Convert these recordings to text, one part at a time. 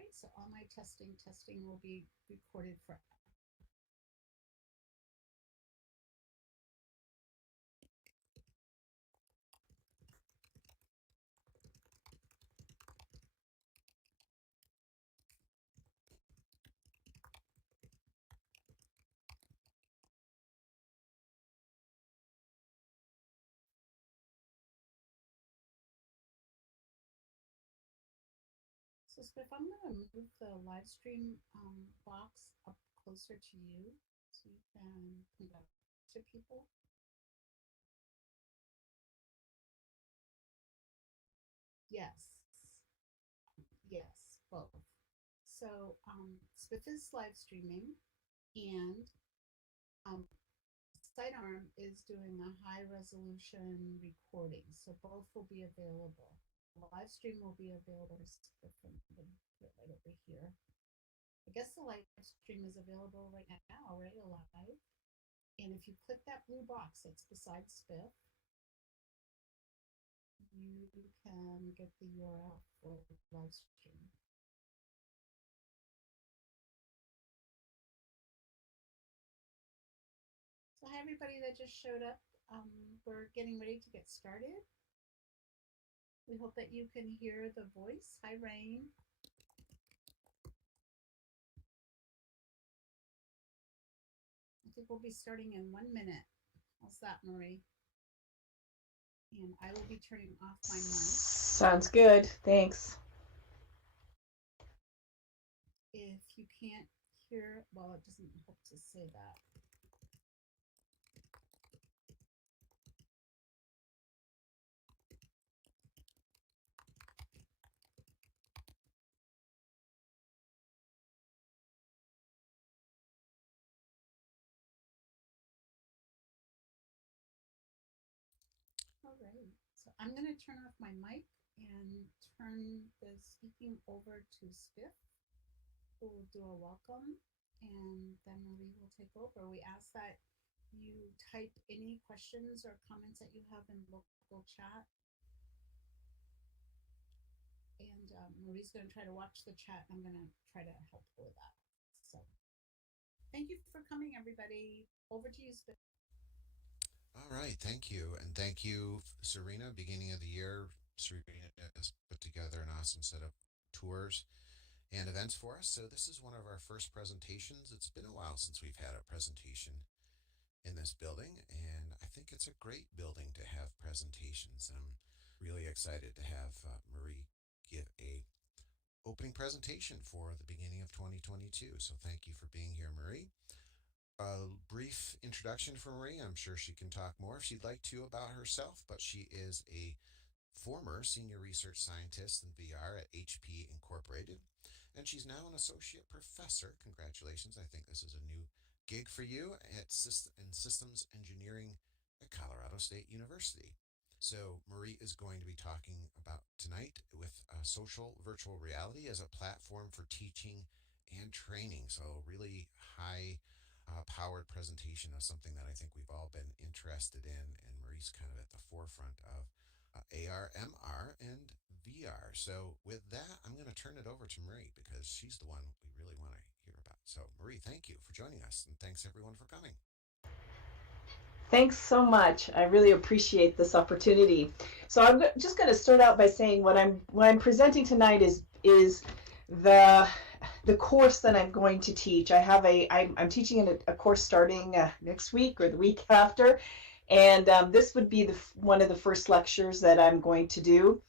Okay, so all my testing will be recorded for. So Spiff, I'm going to move the live stream box up closer to you so you can connect to people. Yes, yes, both. So Spiff is live streaming, and Sidearm is doing a high resolution recording, so both will be available. The live stream will be available. Spiff, right over here. I guess the live stream is available right now, right? Live. And if you click that blue box that's beside Spiff, you can get the URL for the live stream. So hi everybody that just showed up. We're getting ready to get started. We hope that you can hear the voice. Hi Rain. I think we'll be starting in 1 minute. How's that, Marie? And I will be turning off my mic. Sounds good. Thanks. If you can't hear, well, it doesn't hope to say that. All right, so I'm going to turn off my mic and turn the speaking over to Spiff, who will do a welcome, and then Marie will take over. We ask that you type any questions or comments that you have in local chat. And Marie's going to try to watch the chat. I'm going to try to help her with that. So thank you for coming, everybody. Over to you, Spiff. All right, thank you. And thank you, Serena. Beginning of the year, Serena has put together an awesome set of tours and events for us. So this is one of our first presentations. It's been a while since we've had a presentation in this building, and I think it's a great building to have presentations. I'm really excited to have Marie give a opening presentation for the beginning of 2022. So thank you for being here, Marie. A brief introduction for Marie. I'm sure she can talk more if she'd like to about herself, but she is a former senior research scientist in VR at HP Incorporated, and she's now an associate professor. Congratulations. I think this is a new gig for you at systems engineering at Colorado State University. So Marie is going to be talking about tonight with social virtual reality as a platform for teaching and training. So really high powered presentation of something that I think we've all been interested in, and Marie's kind of at the forefront of AR, MR, and VR. So with that, I'm going to turn it over to Marie because she's the one we really want to hear about. So Marie, thank you for joining us, and thanks everyone for coming. Thanks so much. I really appreciate this opportunity. So I'm just going to start out by saying what I'm presenting tonight is the course that I'm going to teach. I'm teaching a course starting next week or the week after, and this would be one of the first lectures that I'm going to do.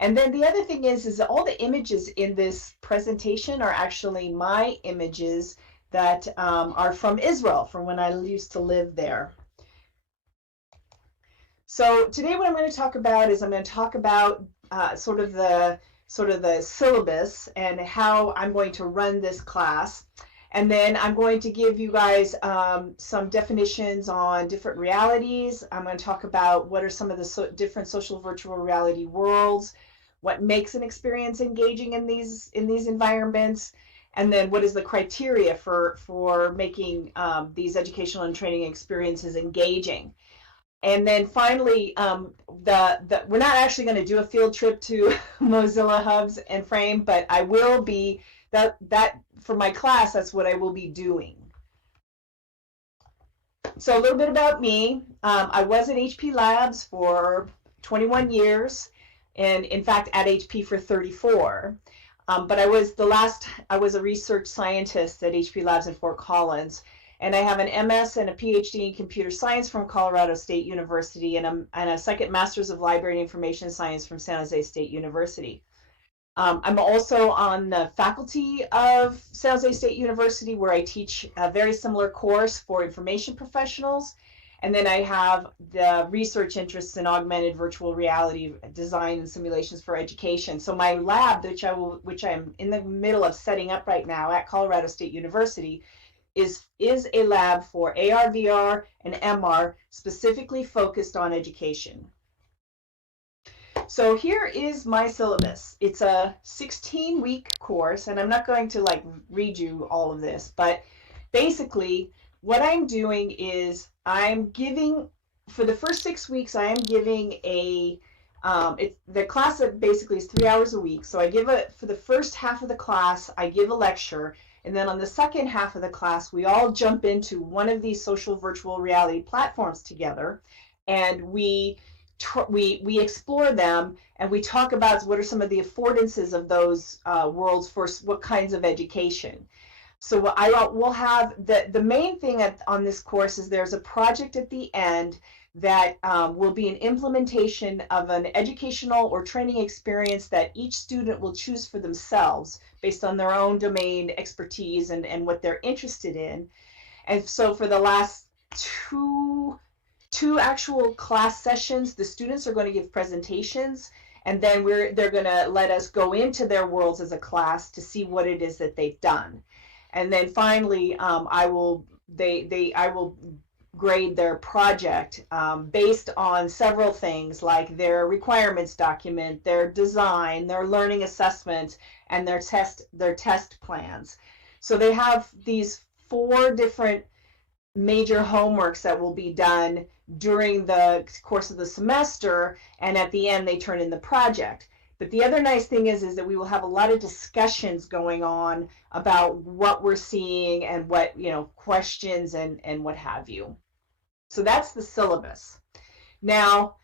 And then the other thing is that all the images in this presentation are actually my images that are from Israel, from when I used to live there. So today what I'm going to talk about is I'm going to talk about sort of the syllabus and how I'm going to run this class. And then I'm going to give you guys some definitions on different realities. I'm going to talk about what are some of the different social virtual reality worlds, what makes an experience engaging in these environments, and then what is the criteria for making these educational and training experiences engaging. And then finally, we're not actually going to do a field trip to Mozilla Hubs and Frame, but I will be, that for my class, that's what I will be doing. So a little bit about me. I was at HP Labs for 21 years, and in fact at HP for 34. But I was a research scientist at HP Labs in Fort Collins, and I have an MS and a Ph.D. in computer science from Colorado State University, and a second master's of library and information science from San Jose State University. I'm also on the faculty of San Jose State University, where I teach a very similar course for information professionals. And then I have the research interests in augmented virtual reality design and simulations for education. So my lab, which I'm in the middle of setting up right now at Colorado State University, is a lab for AR, VR, and MR specifically focused on education. So here is my syllabus. It's a 16-week course, and I'm not going to read you all of this, but basically what I'm doing is I'm giving, for the first 6 weeks, I am giving the class basically is 3 hours a week. So I give for the first half of the class, I give a lecture, and then on the second half of the class, we all jump into one of these social virtual reality platforms together, and we explore them, and we talk about what are some of the affordances of those worlds for what kinds of education. So we'll have the main thing on this course is there's a project at the end that will be an implementation of an educational or training experience that each student will choose for themselves based on their own domain expertise and what they're interested in. And so for the last two actual class sessions, the students are going to give presentations, and then they're going to let us go into their worlds as a class to see what it is that they've done. And then finally, I will grade their project based on several things like their requirements document, their design, their learning assessment, and their test plans. So they have these 4 different major homeworks that will be done during the course of the semester, and at the end they turn in the project. But the other nice thing is that we will have a lot of discussions going on about what we're seeing and what, questions and what have you. So that's the syllabus. Now,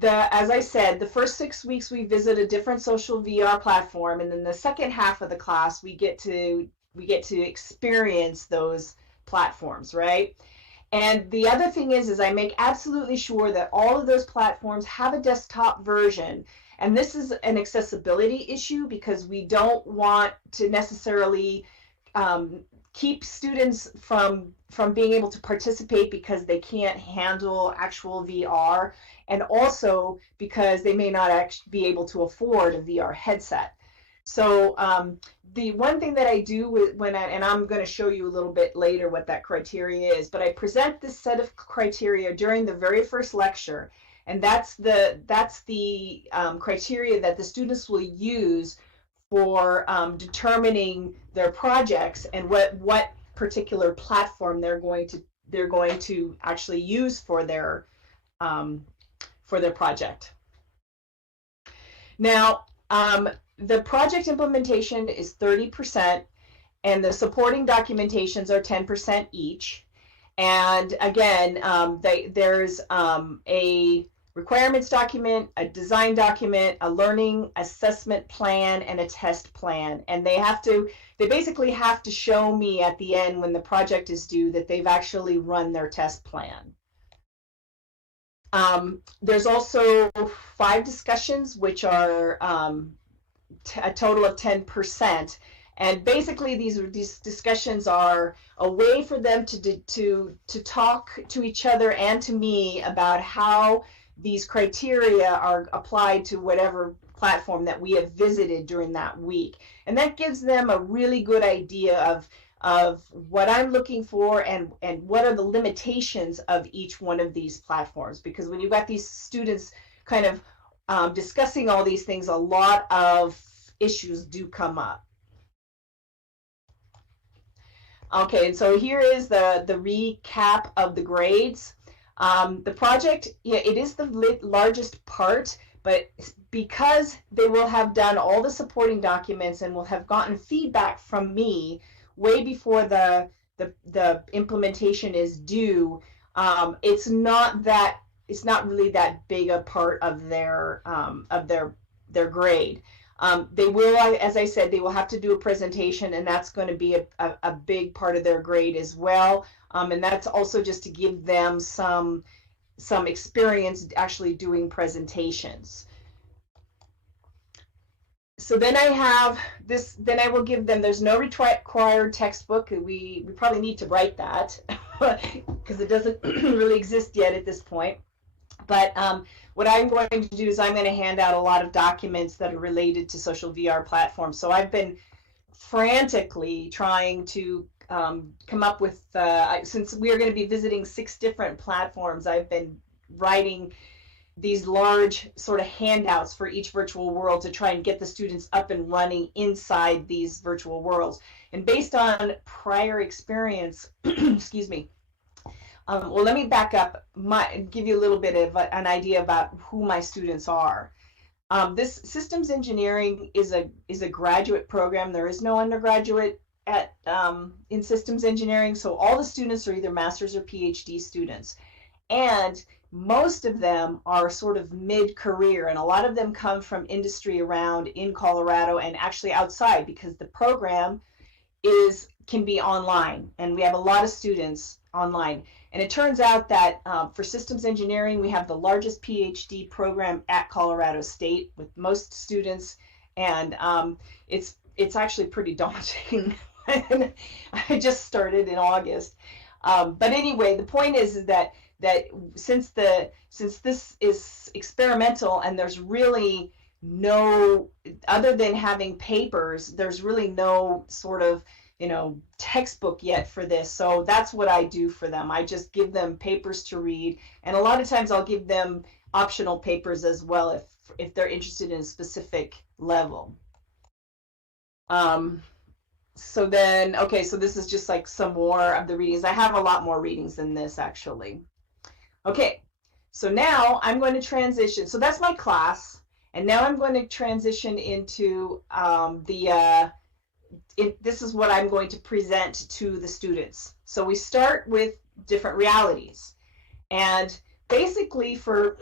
as I said, the first 6 weeks we visit a different social VR platform, and then the second half of the class we get to experience those platforms, right? And the other thing is I make absolutely sure that all of those platforms have a desktop version. And this is an accessibility issue because we don't want to necessarily keep students from being able to participate because they can't handle actual VR, and also because they may not actually be able to afford a VR headset. So the one thing that I do and I'm going to show you a little bit later what that criteria is, but I present this set of criteria during the very first lecture, and that's the criteria that the students will use for determining their projects and what particular platform they're going to actually use for their project. Now, the project implementation is 30%, and the supporting documentations are 10% each. And again, there's a requirements document, a design document, a learning assessment plan, and a test plan. And they basically have to show me at the end when the project is due that they've actually run their test plan. There's also 5 discussions, which are a total of 10%. And basically these discussions are a way for them to talk to each other and to me about how these criteria are applied to whatever platform that we have visited during that week. And that gives them a really good idea of what I'm looking for and what are the limitations of each one of these platforms. Because when you've got these students kind of discussing all these things, a lot of issues do come up. Okay, and so here is the recap of the grades. The project, yeah, it is the largest part, but because they will have done all the supporting documents and will have gotten feedback from me way before the implementation is due, it's not really that big a part of their grade. They will, as I said, they will have to do a presentation, and that's going to be a big part of their grade as well. And that's also just to give them some experience actually doing presentations. So then I have this, then I will give them, there's no required textbook. We probably need to write that because it doesn't really exist yet at this point. But what I'm going to do is I'm going to hand out a lot of documents that are related to social VR platforms. So I've been frantically trying to come up with, since we are going to be visiting 6 different platforms, I've been writing these large sort of handouts for each virtual world to try and get the students up and running inside these virtual worlds. And based on prior experience, excuse me, well, let me back up, give you a little bit of an idea about who my students are. This systems engineering is a graduate program. There is no undergraduate in systems engineering, so all the students are either master's or PhD students. And most of them are sort of mid-career, and a lot of them come from industry around in Colorado and actually outside, because the program can be online, and we have a lot of students online. And it turns out that for systems engineering, we have the largest PhD program at Colorado State with most students, and it's actually pretty daunting. I just started in August, but anyway, the point is that since this is experimental and there's really no, other than having papers, there's really no sort of textbook yet for this. So that's what I do for them. I just give them papers to read, and a lot of times I'll give them optional papers as well if they're interested in a specific level. So then, okay, so this is just like some more of the readings. I have a lot more readings than this actually. Okay, so now I'm going to transition. So that's my class, and now I'm going to transition into this is what I'm going to present to the students. So we start with different realities, and basically for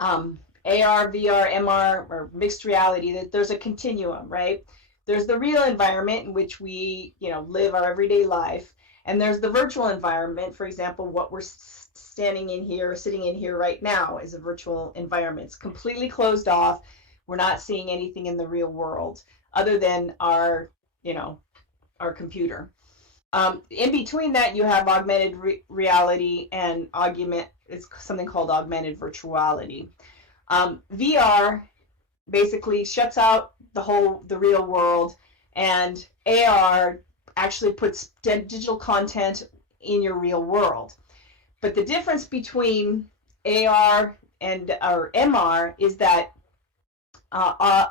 AR, VR, MR, or mixed reality, that there's a continuum, right? There's the real environment in which we live our everyday life, and there's the virtual environment. For example, what we're sitting in here right now is a virtual environment. It's completely closed off. We're not seeing anything in the real world other than our computer. In between that, you have augmented reality and it's something called augmented virtuality. VR basically shuts out the real world, and AR actually puts digital content in your real world. But the difference between AR and MR is that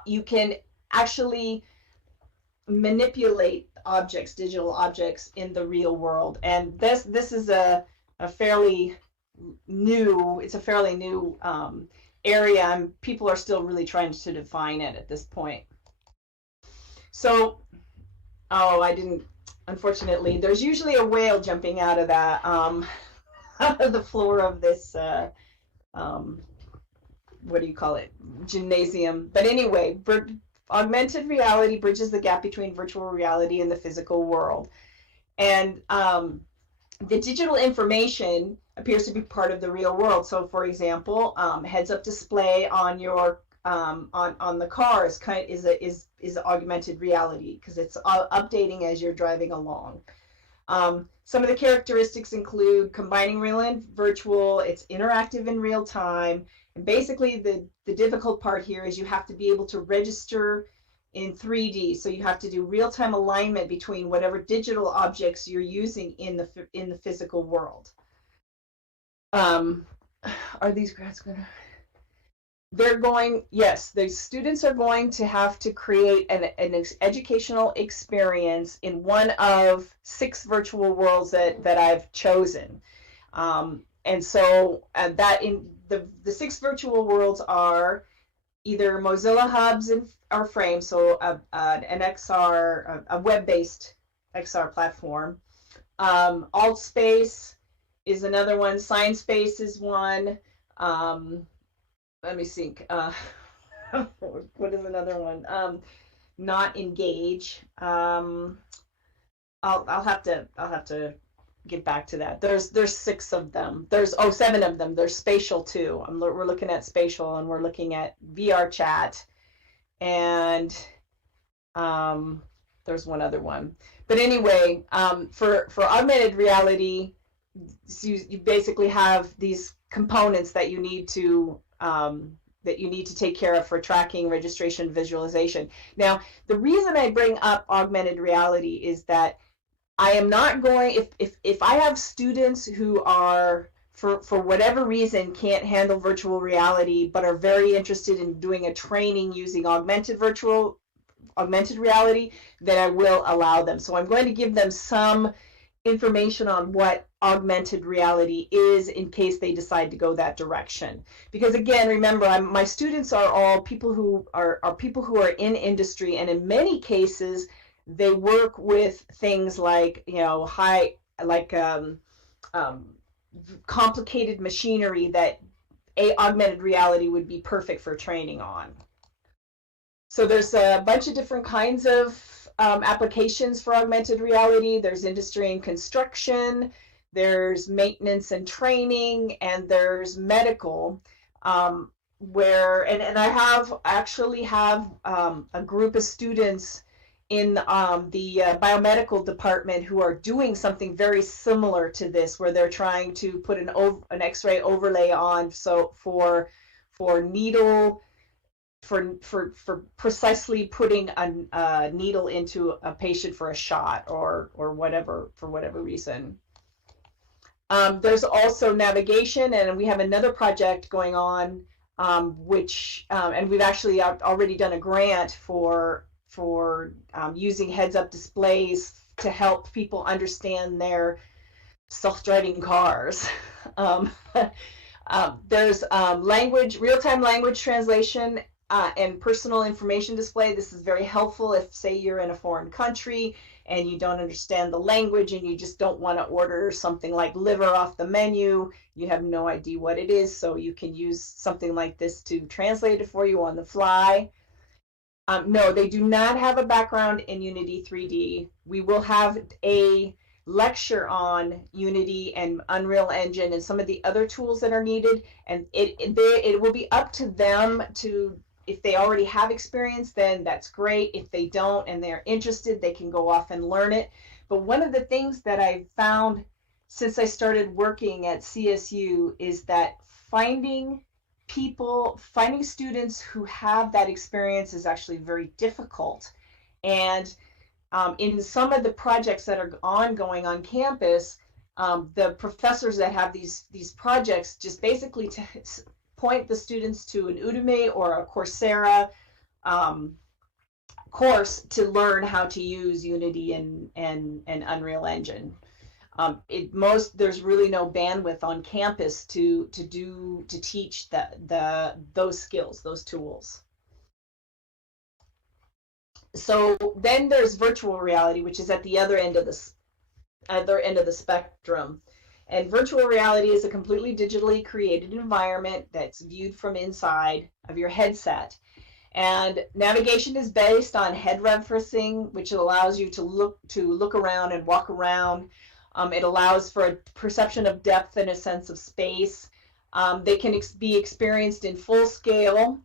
you can actually manipulate objects, digital objects, in the real world. And this is a fairly new area, and people are still really trying to define it at this point. So, unfortunately, there's usually a whale jumping out of that, out of the floor of this, what do you call it, gymnasium. But anyway, augmented reality bridges the gap between virtual reality and the physical world. And the digital information appears to be part of the real world. So, for example, heads-up display on your on the car is augmented reality, because it's updating as you're driving along. Some of the characteristics include combining real and virtual. It's interactive in real time. And basically, the difficult part here is you have to be able to register in 3D. So you have to do real-time alignment between whatever digital objects you're using in the physical world. Are these grads going to? Yes, the students are going to have to create an educational experience in one of 6 virtual worlds that I've chosen. And so that in the 6 virtual worlds are either Mozilla hubs or frames, so an XR, a web-based XR platform. AltSpace is another one. ScienceSpace is one. Let me think. What is another one? Not Engage. I'll have to get back to that. There's 6 of them. There's 7 of them. There's Spatial too. We're looking at Spatial, and we're looking at VR chat, and there's one other one. But anyway, for augmented reality, you basically have these components that you need to take care of for tracking, registration, visualization. Now, the reason I bring up augmented reality is that I am not going, if I have students who are, for whatever reason, can't handle virtual reality, but are very interested in doing a training using augmented reality, then I will allow them. So I'm going to give them some information on what augmented reality is in case they decide to go that direction. Because again, remember, my students are all people who are in industry, and in many cases, they work with things like, complicated machinery that augmented reality would be perfect for training on. So there's a bunch of different kinds of applications for augmented reality. There's industry and construction, there's maintenance and training, and there's medical, where, and I actually have a group of students in the biomedical department who are doing something very similar to this, where they're trying to put an X-ray overlay on, so for needle, for precisely putting a needle into a patient for a shot or whatever, for whatever reason. There's also navigation, and we have another project going on, which and we've actually already done a grant for using heads-up displays to help people understand their self-driving cars. There's real-time language translation and personal information display. This is very helpful if, say, you're in a foreign country and you don't understand the language and you just don't want to order something like liver off the menu. You have no idea what it is, so you can use something like this to translate it for you on the fly. No, they do not have a background in Unity 3D. We will have a lecture on Unity and Unreal Engine and some of the other tools that are needed, and it will be up to them to, if they already have experience, then that's great. If they don't and they're interested, they can go off and learn it. But one of the things that I've found since I started working at CSU is that finding students who have that experience is actually very difficult. And in some of the projects that are ongoing on campus, the professors that have these projects just basically point the students to an Udemy or a Coursera course to learn how to use Unity and Unreal Engine. There's really no bandwidth on campus to teach those skills, those tools. So then there's virtual reality, which is at the other end of the spectrum. And virtual reality is a completely digitally created environment that's viewed from inside of your headset. And navigation is based on head referencing, which allows you to look around and walk around. It allows for a perception of depth and a sense of space. They can be experienced in full scale.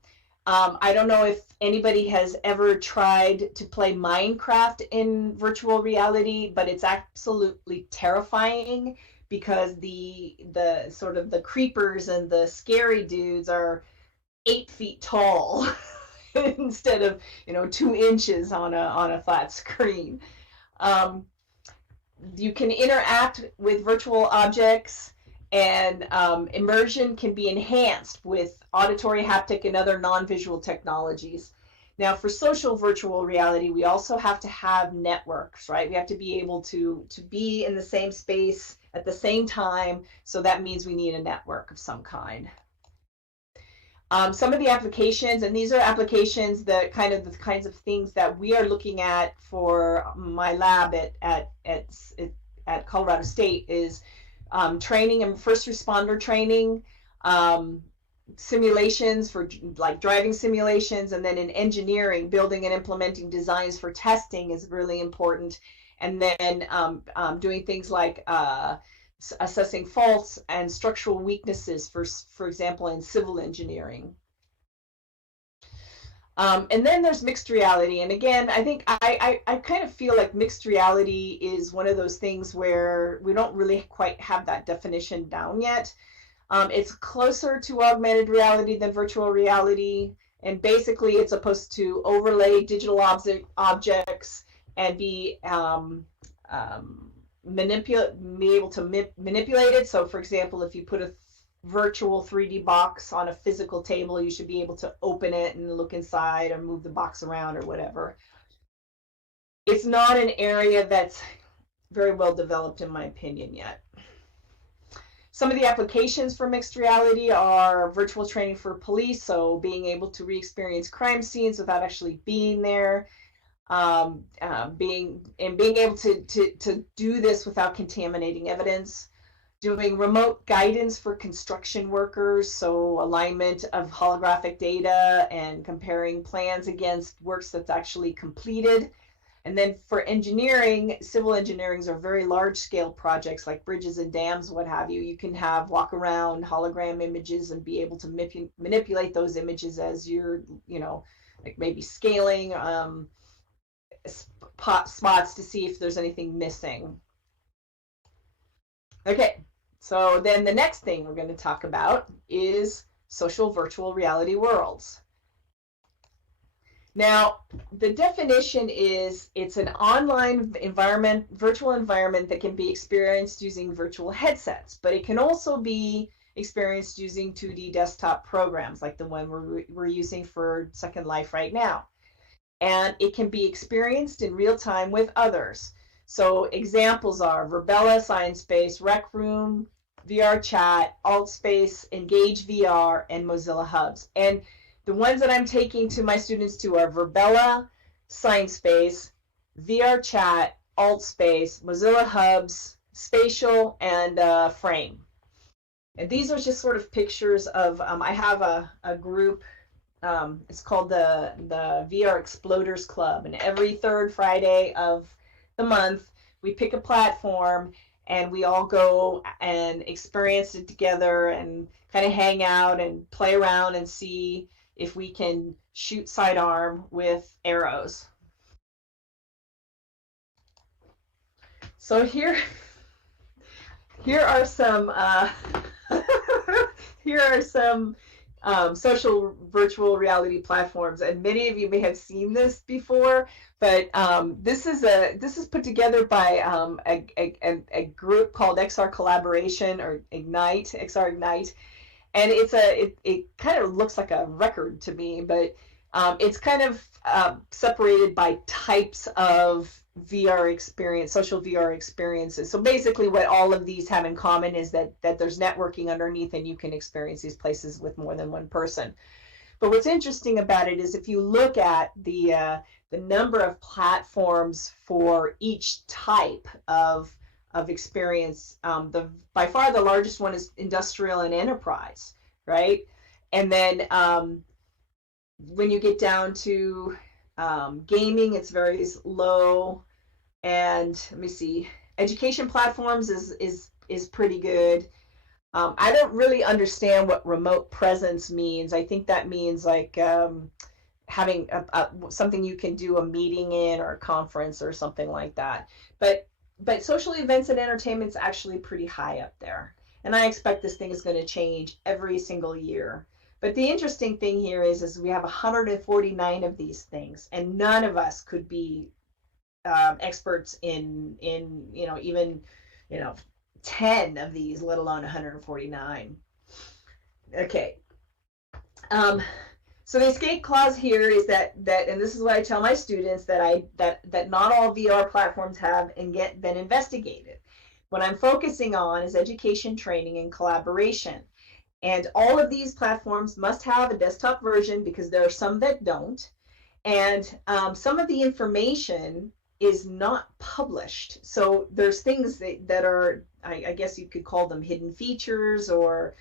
I don't know if anybody has ever tried to play Minecraft in virtual reality, but it's absolutely terrifying because the sort of the creepers and the scary dudes are 8 feet tall instead of 2 inches on a flat screen. You can interact with virtual objects, and immersion can be enhanced with auditory, haptic, and other non-visual technologies. Now, for social virtual reality, we also have to have networks, right? We have to be able to be in the same space at the same time. So that means we need a network of some kind. Some of the applications, and these are applications that the kinds of things that we are looking at for my lab at Colorado State, is training and first responder training, simulations for like driving simulations, and then in engineering, building and implementing designs for testing is really important. And then doing things like assessing faults and structural weaknesses, for example, in civil engineering. And then there's mixed reality. And again, I think I kind of feel like mixed reality is one of those things where we don't really quite have that definition down yet. It's closer to augmented reality than virtual reality. And basically, it's supposed to overlay digital objects and be able to manipulate it. So for example, if you put a virtual 3D box on a physical table, you should be able to open it and look inside or move the box around or whatever. It's not an area that's very well developed, in my opinion, yet. Some of the applications for mixed reality are virtual training for police, so being able to re-experience crime scenes without actually being there. Being able to do this without contaminating evidence, doing remote guidance for construction workers, so alignment of holographic data and comparing plans against works that's actually completed. And then for engineering, civil engineerings are very large scale projects like bridges and dams, what have you. You can have walk around hologram images and be able to manipulate those images as you're, like maybe scaling spots to see if there's anything missing. Okay, so then the next thing we're going to talk about is social virtual reality worlds. Now, the definition is it's an online environment, virtual environment that can be experienced using virtual headsets, but it can also be experienced using 2D desktop programs like the one we're using for Second Life right now. And it can be experienced in real time with others. So examples are Verbella, ScienceSpace, Rec Room, VR Chat, AltSpace, Engage VR, and Mozilla Hubs. And the ones that I'm taking to my students to are Verbella, ScienceSpace, VR Chat, AltSpace, Mozilla Hubs, Spatial, and Frame. And these are just sort of pictures of, I have a group, it's called the VR Exploders Club, and every third Friday of the month, we pick a platform and we all go and experience it together and kind of hang out and play around and see if we can shoot sidearm with arrows. So here are some social virtual reality platforms, and many of you may have seen this before, but this is put together by a group called XR Collaboration, or Ignite, XR Ignite. And it kind of looks like a record to me, but it's kind of separated by types of VR experience, social VR experiences. So basically what all of these have in common is that there's networking underneath, and you can experience these places with more than one person. But what's interesting about it is if you look at the number of platforms for each type of experience, by far the largest one is industrial and enterprise, right? And then when you get down to gaming, it's very low. And let me see, education platforms is pretty good. I don't really understand what remote presence means. I think that means like having something you can do a meeting in, or a conference or something like that. But social events and entertainment's actually pretty high up there. And I expect this thing is going to change every single year. But the interesting thing here is we have 149 of these things, and none of us could be experts in even 10 of these, let alone 149. Okay. So the escape clause here is that, and this is what I tell my students, that not all VR platforms have been investigated. What I'm focusing on is education, training, and collaboration. And all of these platforms must have a desktop version because there are some that don't. And some of the information is not published. So there's things that are, I guess you could call them hidden features or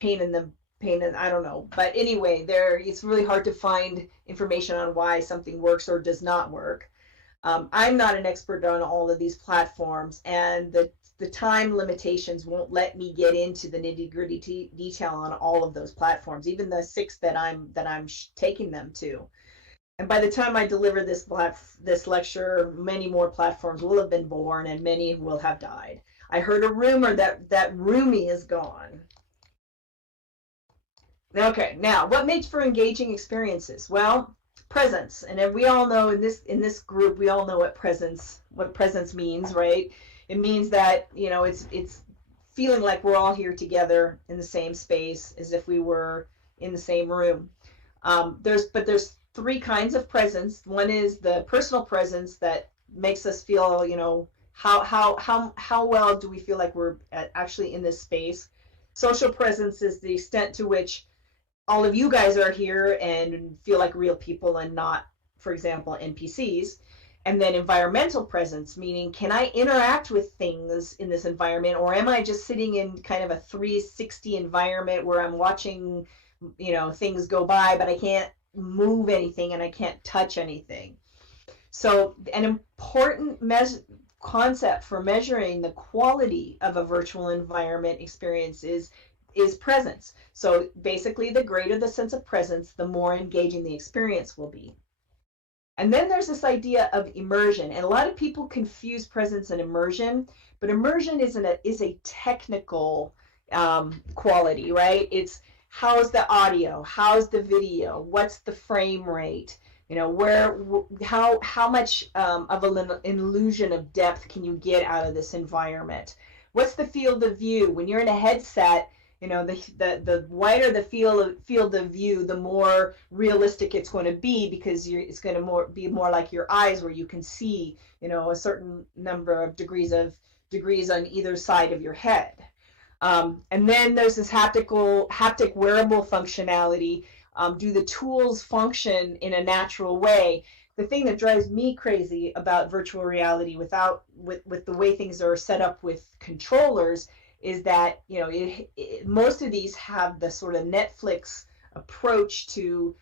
pain in the pain in, I don't know. But anyway, it's really hard to find information on why something works or does not work. I'm not an expert on all of these platforms, and the time limitations won't let me get into the nitty gritty detail on all of those platforms, even the 6 that I'm taking them to. And by the time I deliver this lecture, many more platforms will have been born and many will have died. I heard a rumor that Rumi is gone. Okay, now what makes for engaging experiences? Well, presence, and we all know in this group, we all know what presence means, right? It means that, you know, it's feeling like we're all here together in the same space as if we were in the same room. There's 3 kinds of presence. One is the personal presence that makes us feel, you know, how well do we feel like we're actually in this space. Social presence is the extent to which all of you guys are here and feel like real people and not, for example, NPCs. And then environmental presence, meaning can I interact with things in this environment, or am I just sitting in kind of a 360 environment where I'm watching, you know, things go by, but I can't move anything and I can't touch anything. So an important concept for measuring the quality of a virtual environment experience is presence. So basically, the greater the sense of presence, the more engaging the experience will be. And then there's this idea of immersion, and a lot of people confuse presence and immersion, but immersion is a technical quality, right? It's how's the audio, how's the video, what's the frame rate, you know, how much of an illusion of depth can you get out of this environment? What's the field of view? When you're in a headset, you know, the wider the field of view, the more realistic it's going to be, because it's going to be more like your eyes, where you can see, you know, a certain number of degrees on either side of your head. And then there's this haptic wearable functionality. Do the tools function in a natural way? The thing that drives me crazy about virtual reality with the way things are set up with controllers is that, you know, most of these have the sort of Netflix approach to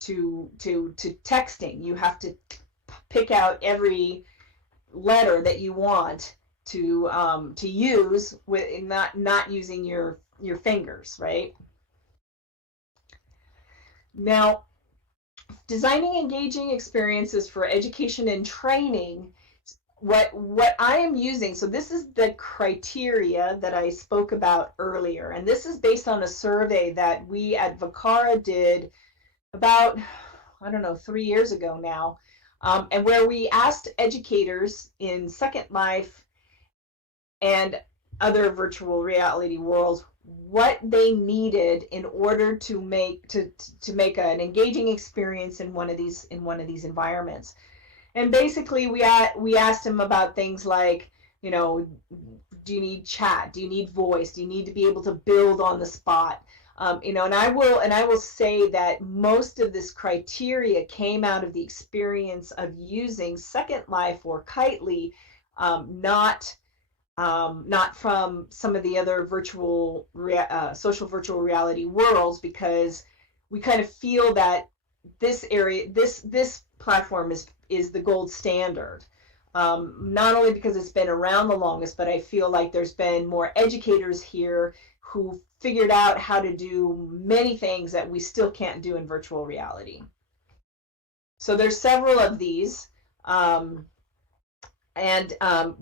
texting. You have to pick out every letter that you want to use with not using your fingers, right? Now, designing engaging experiences for education and training, what I am using, so this is the criteria that I spoke about earlier, and this is based on a survey that we at Vicara did about, I don't know, 3 years ago now, and where we asked educators in Second Life and other virtual reality worlds what they needed in order to make an engaging experience in one of these environments. And basically we asked them about things like, you know, do you need chat? Do you need voice? Do you need to be able to build on the spot? You know, and I will say that most of this criteria came out of the experience of using Second Life or Kitely, not from some of the other social virtual reality worlds, because we kind of feel that this platform is the gold standard. Not only because it's been around the longest, but I feel like there's been more educators here who figured out how to do many things that we still can't do in virtual reality. So there's several of these. And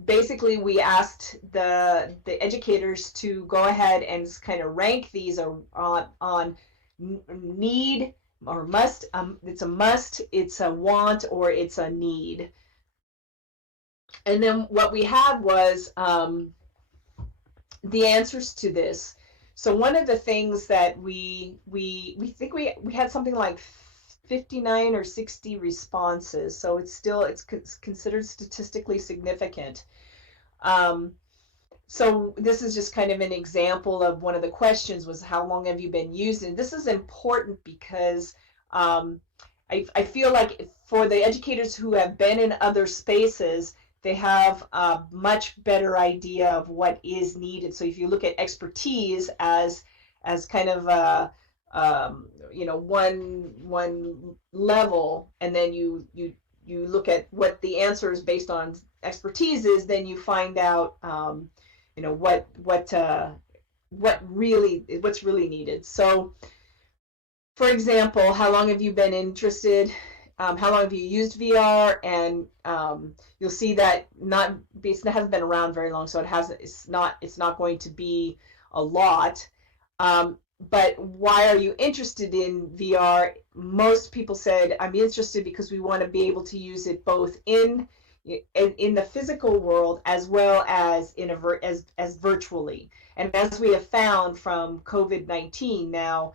basically we asked the educators to go ahead and kind of rank these on need or must. It's a must, it's a want, or it's a need. And then what we had was the answers to this. So one of the things that we think we had something like 59 or 60 responses, so it's considered statistically significant. So this is just kind of an example of one of the questions was, how long have you been using? This is important because I feel like for the educators who have been in other spaces, they have a much better idea of what is needed. So if you look at expertise as kind of a one level, and then you look at what the answer is based on expertise is, then you find out what's really needed. So, for example, how long have you been interested? How long have you used VR? And you'll see that it hasn't been around very long, so it's not going to be a lot. But why are you interested in VR? Most people said, I'm interested because we want to be able to use it both in the physical world as well as as virtually. And as we have found from COVID-19 now,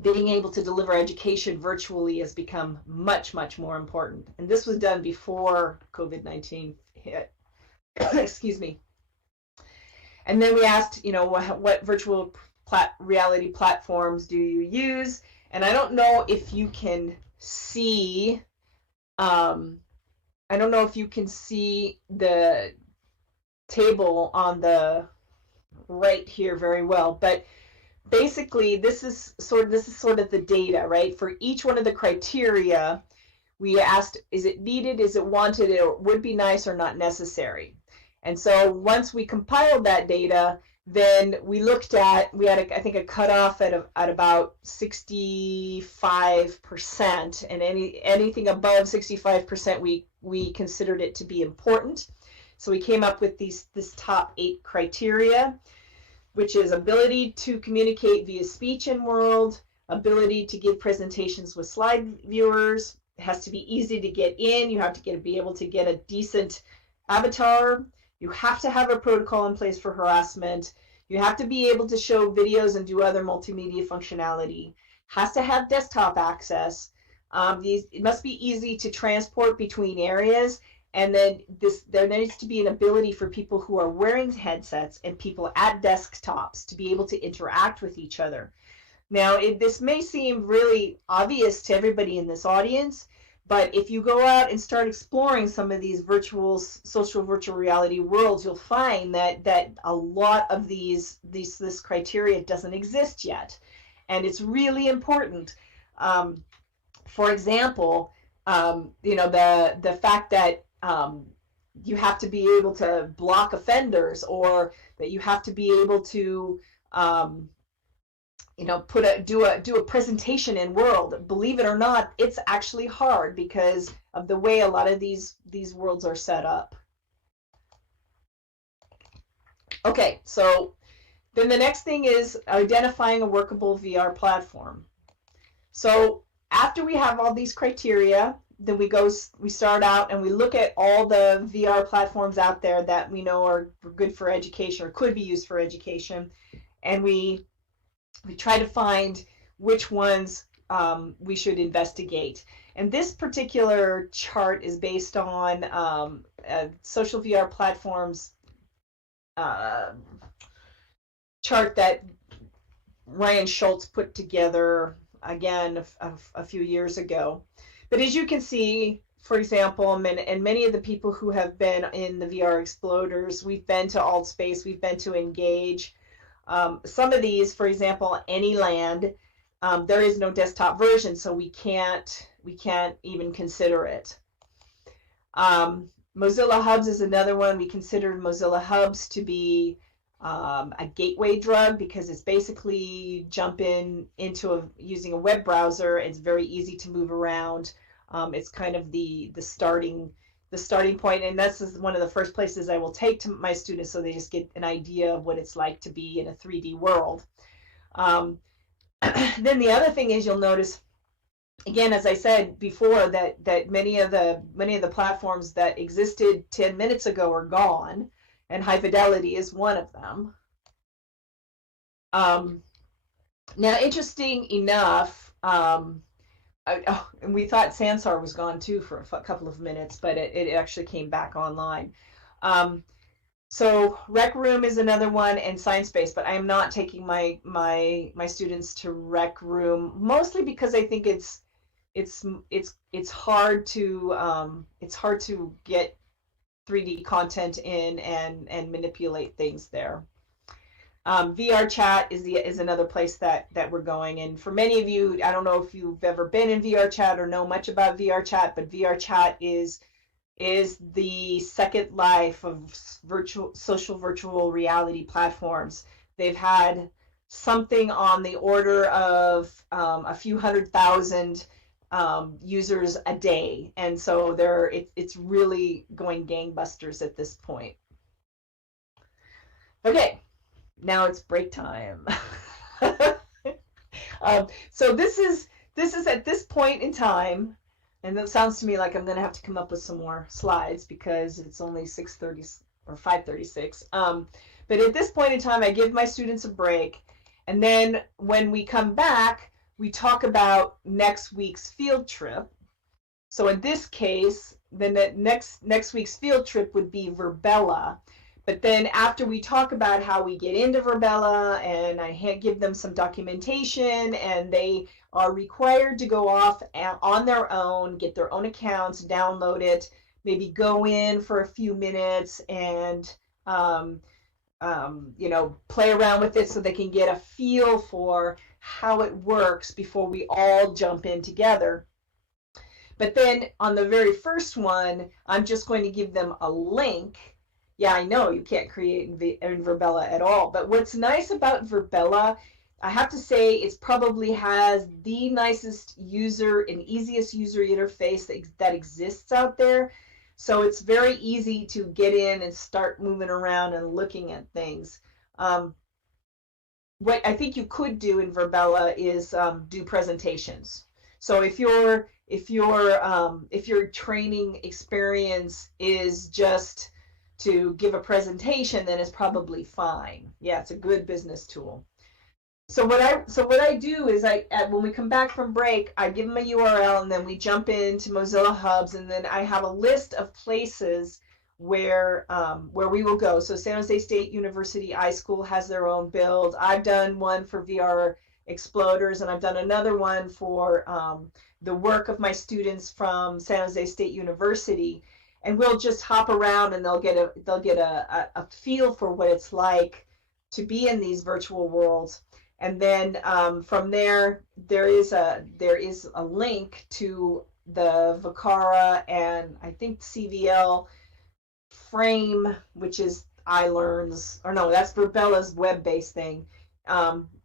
being able to deliver education virtually has become much, much more important. And this was done before COVID-19 hit. Excuse me. And then we asked, what virtual reality platforms do you use? And I don't know if you can see, the table on the right here very well, but basically this is sort of the data, right? For each one of the criteria, we asked, is it needed, is it wanted, or would be nice, or not necessary? And so once we compiled that data, then we had I think a cutoff at about 65%, and anything above 65% we considered it to be important. So we came up with this top 8 criteria, which is ability to communicate via speech and world, ability to give presentations with slide viewers. It has to be easy to get in. You have to be able to get a decent avatar. You have to have a protocol in place for harassment. You have to be able to show videos and do other multimedia functionality. Has to have desktop access. It must be easy to transport between areas. And then there needs to be an ability for people who are wearing headsets and people at desktops to be able to interact with each other. Now, this may seem really obvious to everybody in this audience, but if you go out and start exploring some of these social virtual reality worlds, you'll find that a lot of this criteria doesn't exist yet, and it's really important. For example, the fact that you have to be able to block offenders, or that you have to be able to do a presentation in world. Believe it or not, it's actually hard because of the way a lot of these worlds are set up. Okay, so then the next thing is identifying a workable VR platform. So after we have all these criteria, then we start out and we look at all the VR platforms out there that we know are good for education or could be used for education, and we try to find which ones we should investigate. And this particular chart is based on social VR platforms chart that Ryan Schultz put together again a few years ago. But as you can see, for example, and many of the people who have been in the VR Exploders, we've been to AltSpace, we've been to Engage. Some of these, for example, Anyland, there is no desktop version, so we can't even consider it. Mozilla Hubs is another one. We considered Mozilla Hubs to be a gateway drug because it's basically using a web browser. It's very easy to move around. It's kind of the starting point, and this is one of the first places I will take to my students so they just get an idea of what it's like to be in a 3D world. Then the other thing is, you'll notice, again, as I said before, that many of the platforms that existed 10 minutes ago are gone, and High Fidelity is one of them. Now, interesting enough, and we thought Sansar was gone too for a couple of minutes, but it actually came back online. So Rec Room is another one, and Science Space, but I am not taking my students to Rec Room, mostly because I think it's hard to get 3D content in and manipulate things there. VR chat is another place that we're going. And for many of you, I don't know if you've ever been in VR chat or know much about VR chat, but VR chat is the second life of virtual reality platforms. They've had something on the order of a few 100,000 users a day, and so it's really going gangbusters at this point. Okay, now it's break time. So this is at this point in time, and it sounds to me like I'm going to have to come up with some more slides because it's only 6:30 or 5:36. But at this point in time, I give my students a break, and then when we come back, we talk about next week's field trip. So in this case, then the next week's field trip would be Verbella. But then after we talk about how we get into Verbella, and I give them some documentation, and they are required to go off on their own, get their own accounts, download it, maybe go in for a few minutes and play around with it so they can get a feel for how it works before we all jump in together. But then on the very first one, I'm just going to give them a link. Yeah, I know you can't create in Verbella at all. But what's nice about Verbella, I have to say, it probably has the nicest user and easiest user interface that exists out there. So it's very easy to get in and start moving around and looking at things. What I think you could do in Verbella is do presentations. So if your training experience is just to give a presentation, then it's probably fine. Yeah, it's a good business tool. So what I do is when we come back from break, I give them a URL, and then we jump into Mozilla Hubs, and then I have a list of places where we will go. So San Jose State University iSchool has their own build. I've done one for VR Exploders, and I've done another one for the work of my students from San Jose State University. And we'll just hop around, and they'll get a feel for what it's like to be in these virtual worlds. And then from there is a link to the Vicara and I think CVL frame, which is iLearn's, or no, that's Verbella's web-based thing.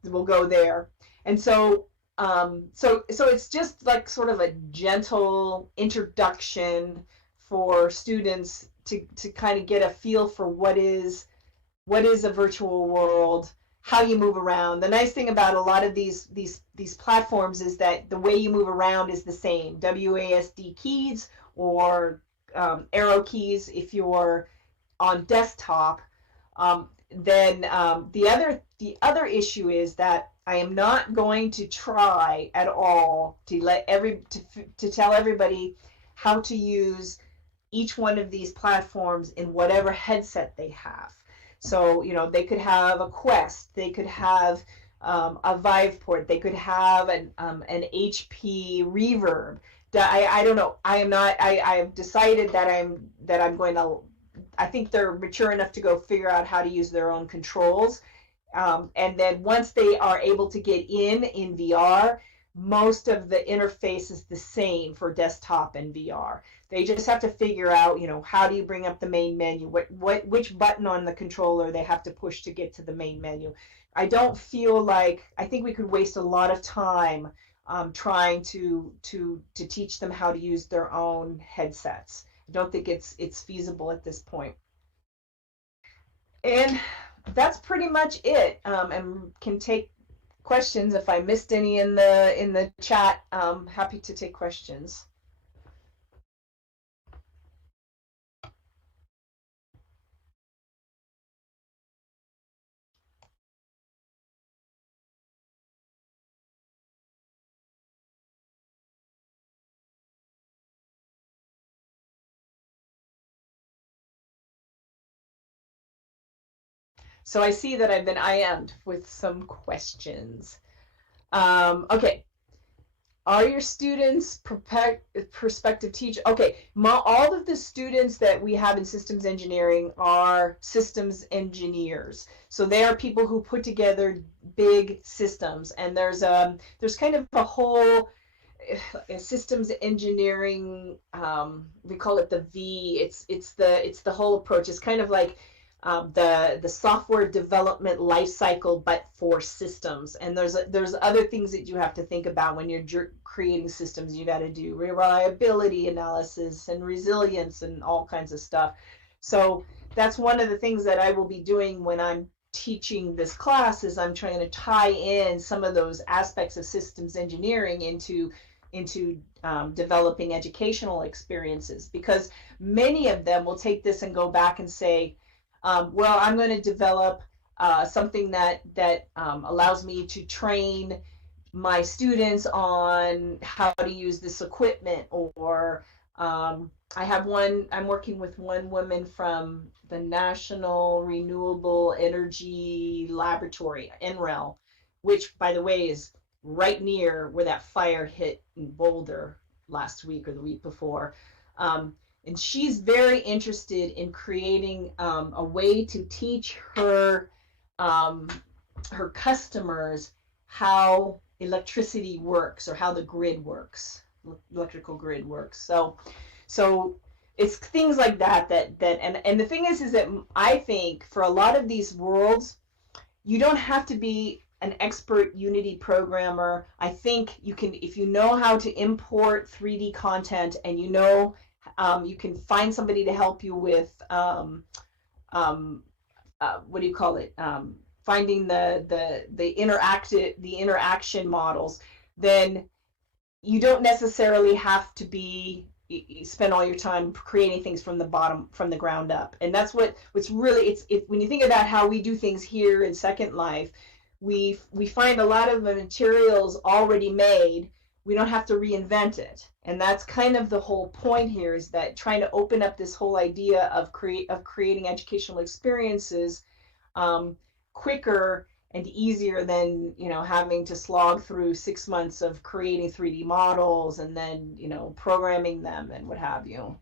We'll go there. And so it's just like sort of a gentle introduction for students to kind of get a feel for what is a virtual world, how you move around. The nice thing about a lot of these platforms is that the way you move around is the same. WASD keys or arrow keys if you're on desktop. Then the other issue is that I am not going to try at all to tell everybody how to use each one of these platforms in whatever headset they have. So, they could have a Quest, they could have a Vive port, they could have an HP Reverb. I don't know. I have decided that I'm going to. I think they're mature enough to go figure out how to use their own controls. And then once they are able to get in VR, most of the interface is the same for desktop and VR. They just have to figure out, how do you bring up the main menu? Which button on the controller they have to push to get to the main menu. I think we could waste a lot of time trying to teach them how to use their own headsets. I don't think it's feasible at this point. And that's pretty much it. And can take questions if I missed any in the chat. Happy to take questions. So I see that I've been IM'd with some questions. Okay. Are your students prospective teachers? Okay, all of the students that we have in systems engineering are systems engineers. So they are people who put together big systems, and there's kind of a whole systems engineering. We call it the V. It's the whole approach. It's kind of like the software development life cycle, but for systems. And there's other things that you have to think about when you're creating systems. You got to do reliability analysis and resilience and all kinds of stuff. So that's one of the things that I will be doing when I'm teaching this class, is I'm trying to tie in some of those aspects of systems engineering into developing educational experiences, because many of them will take this and go back and say, well, I'm going to develop something that allows me to train my students on how to use this equipment, or I'm working with one woman from the National Renewable Energy Laboratory, NREL, which, by the way, is right near where that fire hit in Boulder last week or the week before. And she's very interested in creating a way to teach her customers how electricity works, or how the grid works, electrical grid works. So it's things like that and the thing is that I think for a lot of these worlds, you don't have to be an expert Unity programmer. I think you can, if you know how to import 3D content, and you know, you can find somebody to help you with what do you call it? Finding the interaction models. Then you don't necessarily have to spend all your time creating things from the ground up. And that's what's really, when you think about how we do things here in Second Life, we find a lot of the materials already made. We don't have to reinvent it. And that's kind of the whole point here, is that trying to open up this whole idea of creating educational experiences quicker and easier than, having to slog through 6 months of creating 3D models and then, programming them and what have you.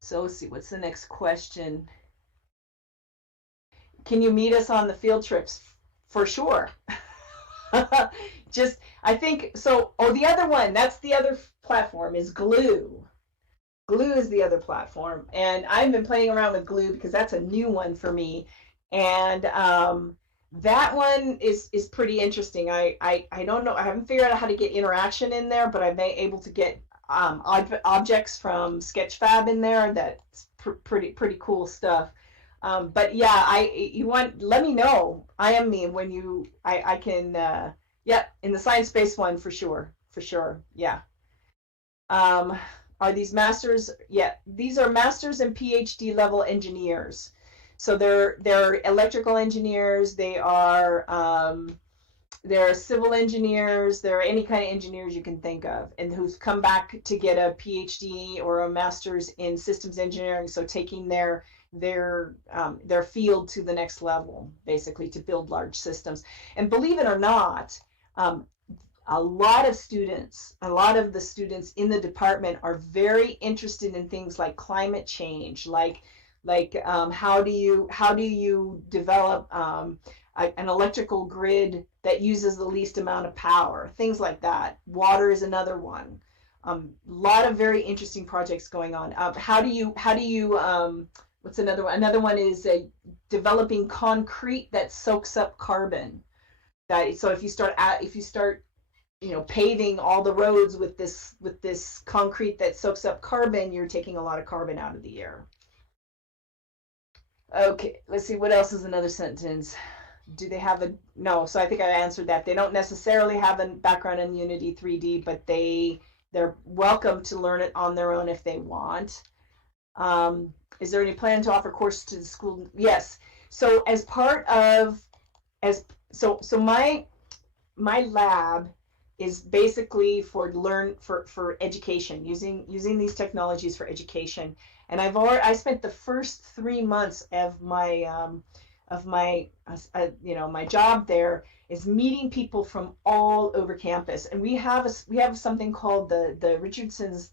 So let's see, what's the next question? Can you meet us on the field trips? For sure. I think so. Oh, the other one, that's the other platform, is Glue. Glue is the other platform, and I've been playing around with Glue because that's a new one for me, and that one is pretty interesting. I don't know, I haven't figured out how to get interaction in there, but I've been able to get objects from Sketchfab in there. That's pretty cool stuff. But yeah, let me know. IM me when I can, yeah, in the science based one for sure, yeah. Are these masters? Yeah, these are masters and PhD level engineers. So they're electrical engineers. They're civil engineers. They're any kind of engineers you can think of, and who's come back to get a PhD or a master's in systems engineering. So taking their field to the next level, basically, to build large systems. And believe it or not, a lot of the students in the department are very interested in things like climate change, like how do you develop an electrical grid that uses the least amount of power, things like that. Water is another one. A lot of very interesting projects going on. How do you what's another one? Another one is developing concrete that soaks up carbon. So if you start paving all the roads with this concrete that soaks up carbon, you're taking a lot of carbon out of the air. Okay, let's see, what else is another sentence? Do they have no, so I think I answered that. They don't necessarily have a background in Unity 3D, but they're welcome to learn it on their own if they want. Is there any plan to offer courses to the school? Yes. So as part of, so my lab is basically for education, using these technologies for education. And I spent the first 3 months of my my job there is meeting people from all over campus. And we have something called the Richardson's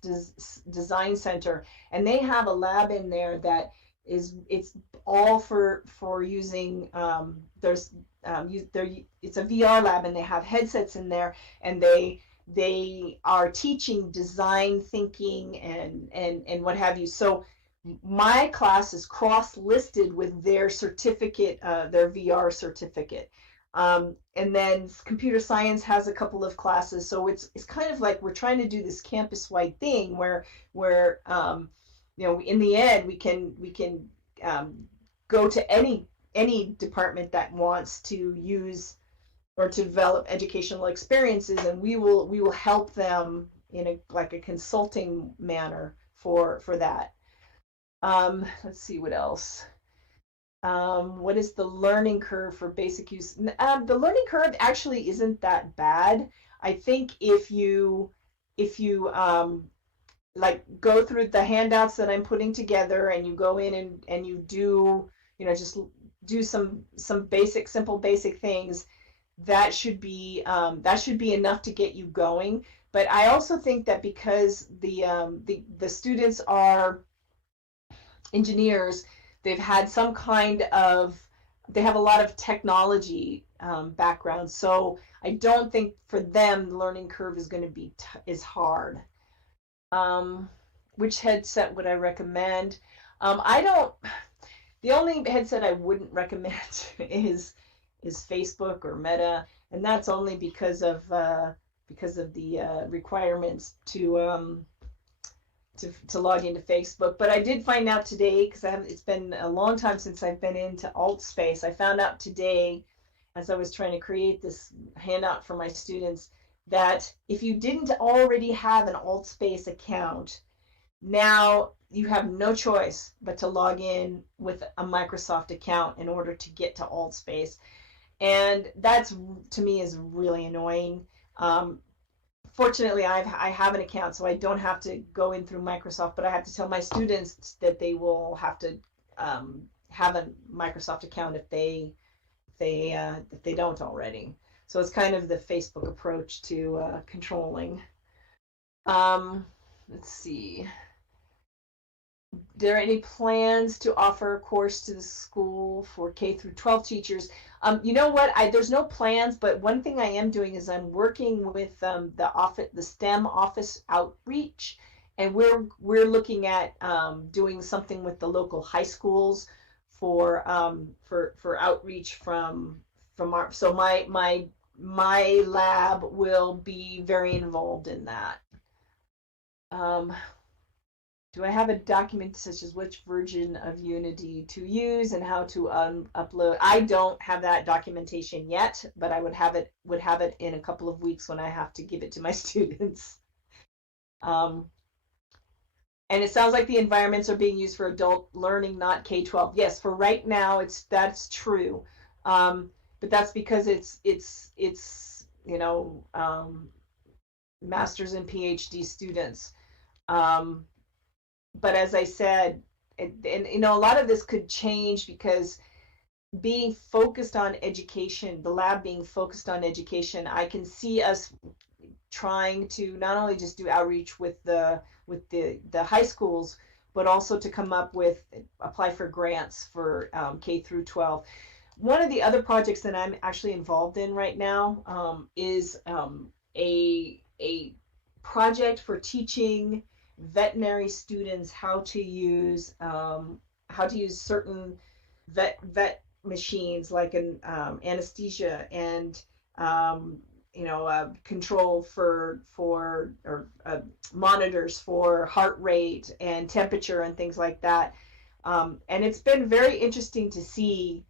Design Center, and they have a lab in there that it's all for using it's a VR lab, and they have headsets in there, and they are teaching design thinking and what have you. So my class is cross-listed with their certificate, their VR certificate. And then computer science has a couple of classes. So it's kind of like we're trying to do this campus-wide thing where in the end we can go to any department that wants to use or to develop educational experiences, and we will help them in a consulting manner for that. Let's see what else. What is the learning curve for basic use? The learning curve actually isn't that bad. I think if you like go through the handouts that I'm putting together, and you go in and you do, just do some simple basic things, that should be enough to get you going. But I also think that because the students are engineers, they've had some kind of, they have a lot of technology background, so I don't think for them the learning curve is going to be is hard. Which headset would I recommend? The only headset I wouldn't recommend is Facebook or Meta, and that's only because of the requirements to log into Facebook. But I did find out today, because it's been a long time since I've been into AltSpace. I found out today, as I was trying to create this handout for my students, that if you didn't already have an AltSpace account, now you have no choice but to log in with a Microsoft account in order to get to AltSpace. And that's, to me, is really annoying. Fortunately, I have an account, so I don't have to go in through Microsoft, but I have to tell my students that they will have to have a Microsoft account if they don't already. So it's kind of the Facebook approach to controlling. Let's see. There any plans to offer a course to the school for K-12 teachers? You know what? There's no plans, but one thing I am doing is I'm working with the STEM office outreach, and we're looking at doing something with the local high schools for outreach from our. So my lab will be very involved in that. Do I have a document such as which version of Unity to use and how to upload? I don't have that documentation yet, but I would have it in a couple of weeks when I have to give it to my students. And it sounds like the environments are being used for adult learning, not K-12. Yes, for right now, that's true. But that's because it's master's and Ph.D. students. But as I said, and a lot of this could change, because being focused on education, the lab being focused on education, I can see us trying to not only just do outreach with the high schools, but also to come up with, apply for grants for K-12. One of the other projects that I'm actually involved in right now is a project for teaching veterinary students how to use certain vet machines, like an anesthesia and control for monitors for heart rate and temperature and things like that. And it's been very interesting to see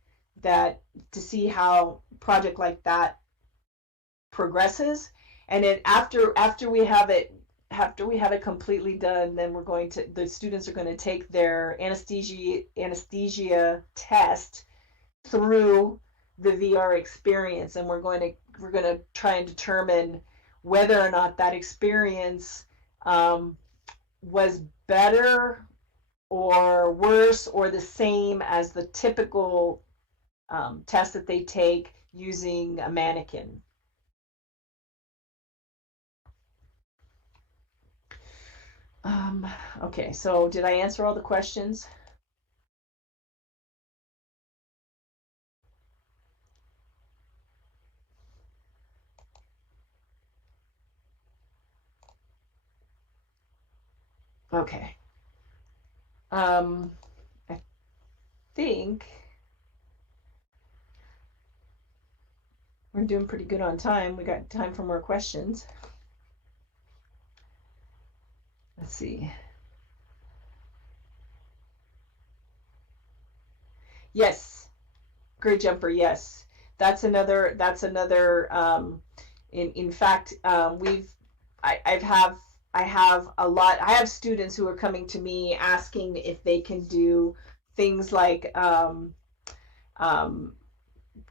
how a project like that progresses. And then after we have it completely done, then the students are going to take their anesthesia test through the VR experience, and we're going to try and determine whether or not that experience was better or worse or the same as the typical test that they take using a mannequin. Okay, so did I answer all the questions? Okay. I think we're doing pretty good on time. We got time for more questions. Let's see. Yes, great jumper. Yes, that's another. In fact, I have a lot. I have students who are coming to me asking if they can do things like um,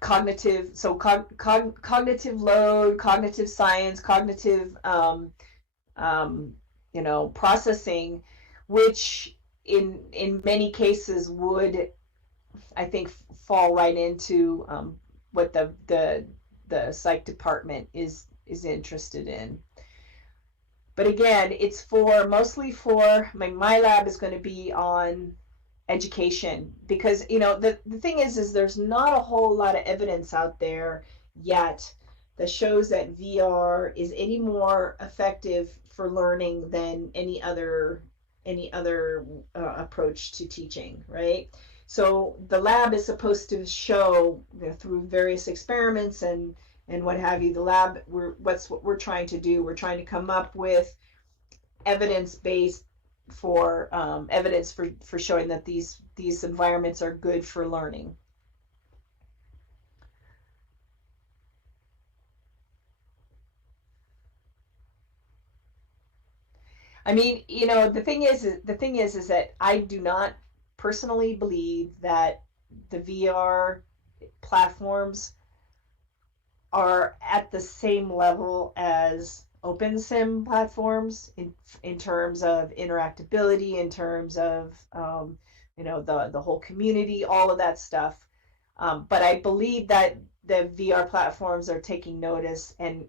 cognitive load, cognitive science, cognitive processing, which in many cases would, I think, fall right into what the psych department is interested in. But again, it's mostly for my lab is going to be on education, because the thing is there's not a whole lot of evidence out there yet that shows that VR is any more effective for learning than any other approach to teaching, right? So the lab is supposed to show, through various experiments and what have you, the lab, what we're trying to do. We're trying to come up with evidence-based evidence for showing that these environments are good for learning. I mean, the thing is that I do not personally believe that the VR platforms are at the same level as OpenSim platforms in terms of interactability, in terms of the whole community, all of that stuff. But I believe that the VR platforms are taking notice, and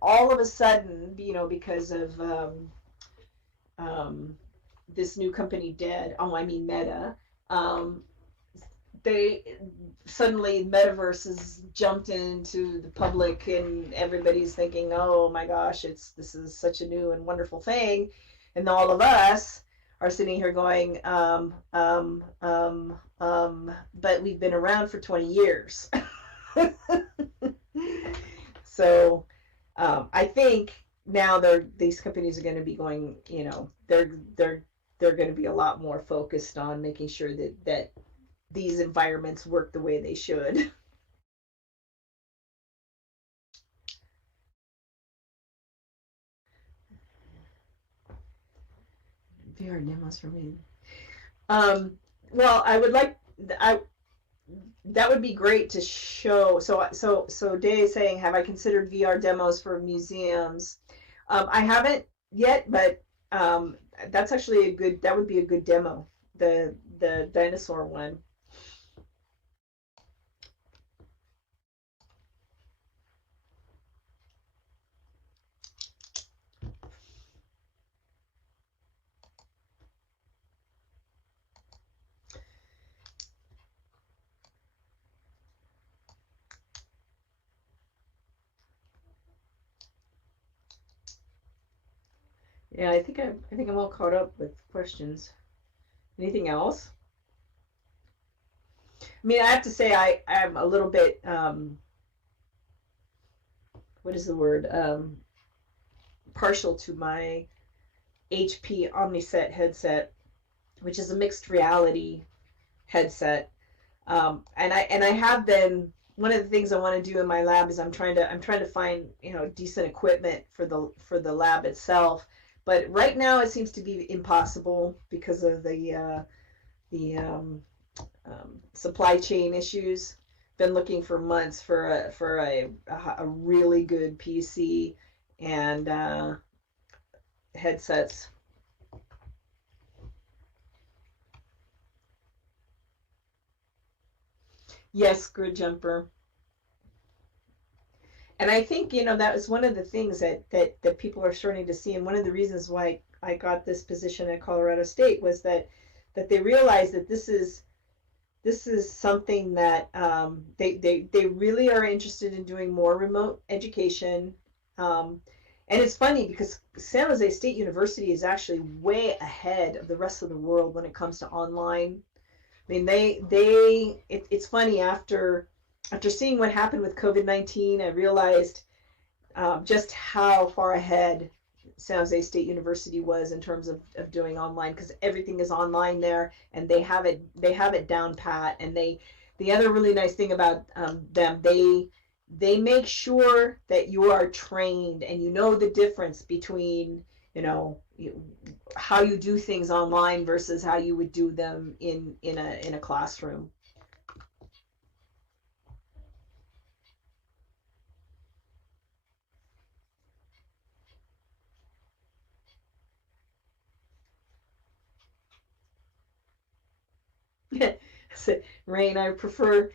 all of a sudden, because of this new company Meta, they suddenly Metaverse has jumped into the public, and everybody's thinking, oh my gosh, this is such a new and wonderful thing, and all of us are sitting here going, but we've been around for 20 years. So I think now these companies are going to be going, they're going to be a lot more focused on making sure that these environments work the way they should. VR demos for me. Well, I would like that would be great to show. So Day is saying, have I considered VR demos for museums? I haven't yet, but that's actually that would be a good demo. The dinosaur one. Yeah, I think I'm all caught up with questions. Anything else? I mean, I have to say I'm a little bit what is the word? Partial to my HP Omniset headset, which is a mixed reality headset. And I have been, one of the things I want to do in my lab is I'm trying to find decent equipment for the lab itself. But right now it seems to be impossible because of the supply chain issues. Been looking for months for a really good PC, and headsets. Yes, grid jumper. And I think, that was one of the things that people are starting to see, and one of the reasons why I got this position at Colorado State was that they realized that this is something that they really are interested in doing more remote education. And it's funny because San Jose State University is actually way ahead of the rest of the world when it comes to online. I mean, it's funny after seeing what happened with COVID-19, I realized just how far ahead San Jose State University was in terms of doing online, because everything is online there, and they have it down pat. And the other really nice thing about them, they make sure that you are trained and you know the difference between how you do things online versus how you would do them in a classroom. So, Rain, I prefer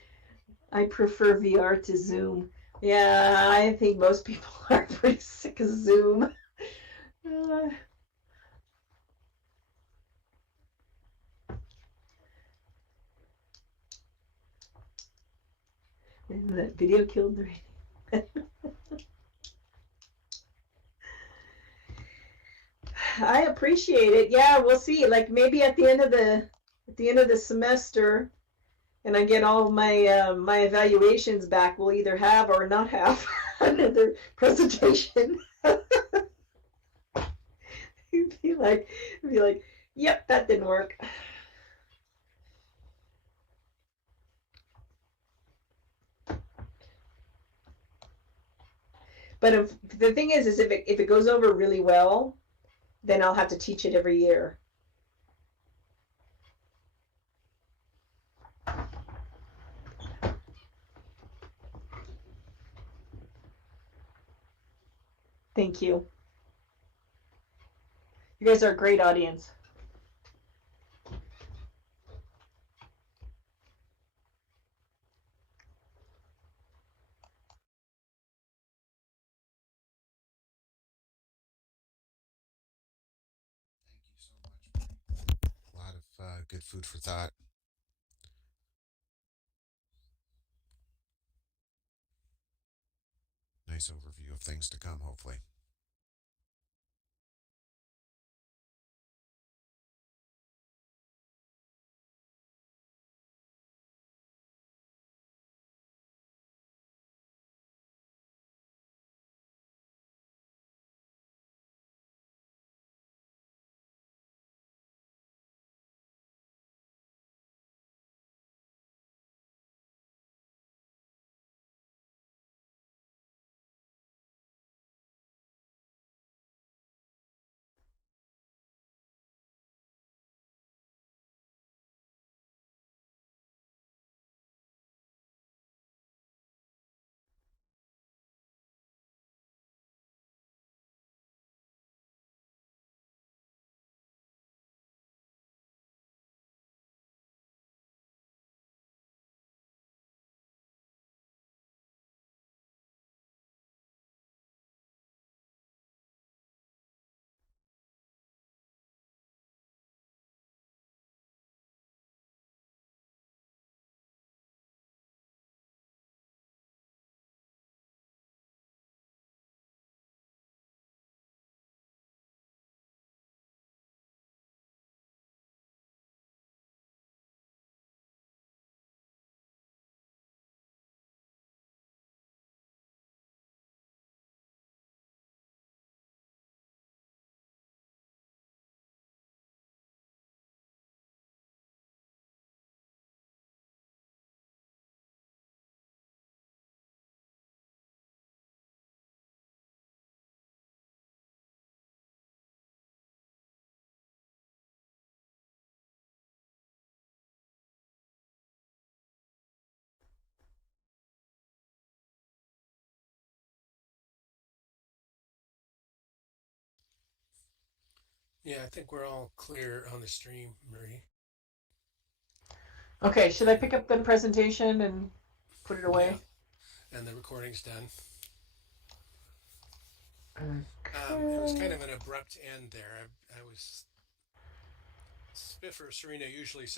VR to Zoom. Yeah, I think most people are pretty sick of Zoom. Uh, and that video killed the rating. I appreciate it. Yeah, we'll see. Like maybe at the end of the semester, and I get all my evaluations back, we'll either have or not have another presentation. be like, be like, yep, that didn't work. But the thing is if it goes over really well, then I'll have to teach it every year. Thank you. You guys are a great audience. Thank you so much. A lot of good food for thought. Nice overview of things to come, hopefully. Yeah, I think we're all clear on the stream, Marie. Okay, should I And pick up the presentation and put it yeah, away? and the recording's done. It was kind Okay. of an abrupt end there. I was Spiff or Serena usually say